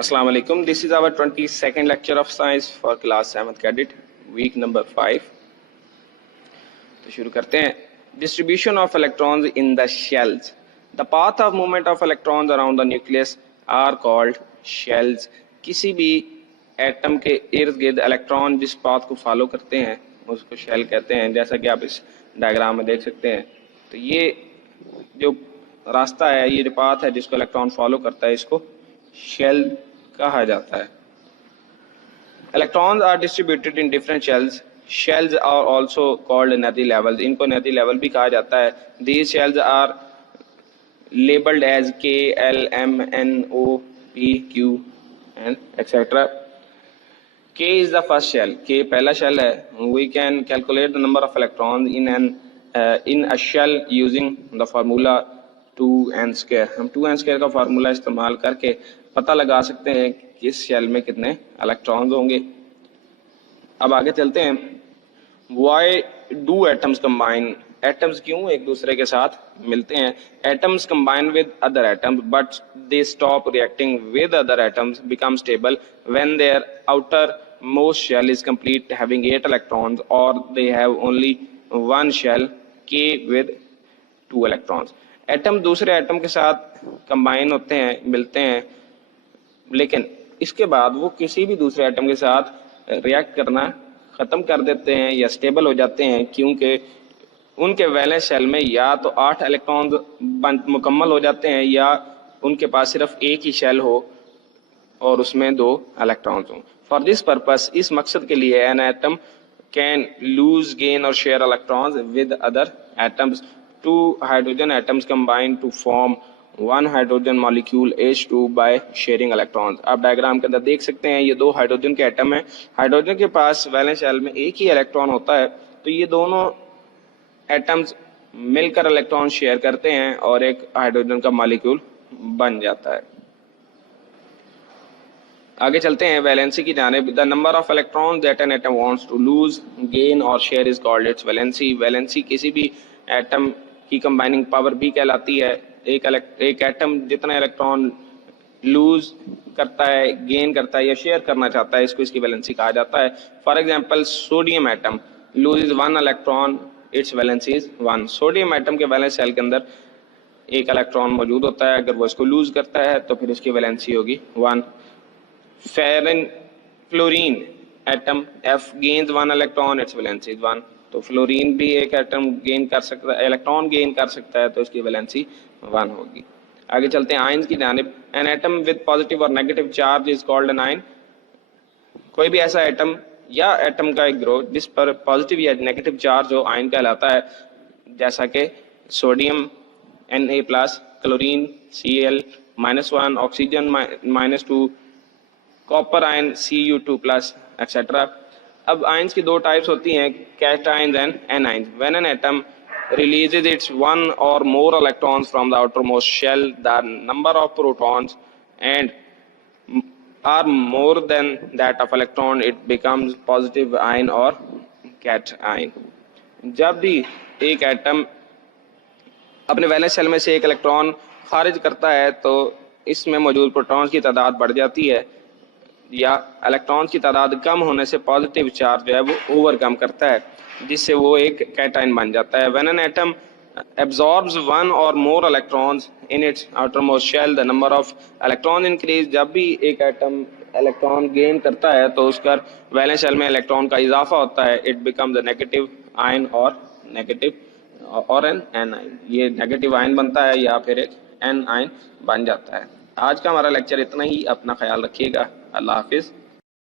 Assalamu alaikum. This is our 22nd lecture of science for class 7th credit, week number 5. तो शुरू करते हैं. Distribution of electrons in the shells. The path of movement of electrons around the nucleus are called shells. किसी भी atom के इर्द गिर्द electron जिस पाथ को फॉलो करते हैं उसको शेल कहते हैं. जैसा कि आप इस डायग्राम में देख सकते हैं. तो ये जो रास्ता है, ये जो पाथ है जिसको इलेक्ट्रॉन फॉलो करता है, इसको शेल कहा जाता है. Electrons are distributed in different shells. Shells are also called Nathy levels. इनको Nathy level भी कहा जाता है. These shells are labeled as K, L, M, N, O, P, Q and etc. K is the first shell. K पहला shell है. We can calculate the number of electrons in a shell using the formula 2n square. हम 2n square का formula इस्तेमाल करके पता लगा सकते हैं कि इस शेल में कितने इलेक्ट्रॉन्स होंगे. अब आगे चलते हैं. Why do atoms combine? Atoms क्यों एक दूसरे के साथ मिलते हैं? Atoms combine with other atoms but they stop reacting with other atoms, become stable when their outermost shell is complete, having 8 electrons, or they have only one shell K with 2 electrons. Atom दूसरे atom के साथ combine होते हैं, मिलते हैं, लेकिन इसके बाद वो किसी भी दूसरे एटम के साथ रिएक्ट करना ख़त्म कर देते हैं या स्टेबल हो जाते हैं, क्योंकि उनके वैलेंस शेल में या तो 8 इलेक्ट्रॉन मुकम्मल हो जाते हैं या उनके पास सिर्फ एक ही शेल हो और उसमें 2 इलेक्ट्रॉन्स हों. फॉर दिस पर्पस, इस मकसद के लिए an atom can lose, gain और share electrons with other atoms. 2 hydrogen atoms combine to form 1 hydrogen molecule H2 by sharing electrons. आप डायग्राम के अंदर देख सकते हैं ये 2 हाइड्रोजन के एटम हैं. हाइड्रोजन के पास वैलेंस शेल में एक ही इलेक्ट्रॉन होता है, तो ये दोनों एटम्स मिलकर इलेक्ट्रॉन शेयर करते हैं और एक हाइड्रोजन का मॉलिक्यूल बन जाता है. आगे चलते हैं वैलेंसी की जानिब. The number of electron that an atom wants to lose, gain और share is called its valency. Valency किसी भी एटम की कंबाइनिंग पावर भी कहलाती है. एक एटम जितना इलेक्ट्रॉन लूज करता है, गेन करता है या शेयर करना चाहता है, इसको इसकी वैलेंसी कहा जाता है. For example, sodium atom loses 1 electron, it's valency is 1. Sodium atom के वैलेंस शेल के अंदर एक इलेक्ट्रॉन मौजूद होता है. अगर वो इसको लूज करता है तो फिर इसकी वैलेंसी होगी 1. Fluorine atom F gains 1 electron, it's valency is 1. तो फ्लोरीन भी एक एटम गेन कर सकता है, इलेक्ट्रॉन गेन कर सकता है, तो इसकी वैलेंसी 1 होगी. आगे चलते हैं आयंस की जानिब. एन एटम विद पॉजिटिव और negative charge is called an ion. कोई भी ऐसा एटम या एटम का एक ग्रुप जिस पर पॉजिटिव या नेगेटिव चार्ज हो, आयन कहलाता है. जैसा कि sodium Na+, chlorine Cl-1, oxygen -2, copper ion Cu2+, etcetera. अब आयंस की 2 टाइप्स होती हैं, cations and anions. When an atom releases its 1 or more electrons from the outermost shell, the number of protons and are more than that of electron, it becomes positive ion or cation. जब भी एक atom अपने valence shell में से एक electron खारिज करता है तो इसमें मौजूद प्रोटॉन्स की तादाद बढ़ जाती है, या इलेक्ट्रॉन्स की तादाद कम होने से पॉजिटिव चार्ज जो है वो ओवरकम करता है, जिससे वो एक कैटायन बन जाता है. When an atom absorbs 1 or more electrons in its outermost shell, the number of electrons increase. जब भी एक एटम इलेक्ट्रॉन गेन करता है तो उसका वैलेंस शेल में इलेक्ट्रॉन का इजाफा होता है. It becomes a negative ion और एन आयन. ये नेगेटिव आयन बनता है या फिर एक एन आयन बन जाता है. आज का हमारा लेक्चर इतना ही. अपना ख्याल रखिएगा. अल्लाह हाफिज.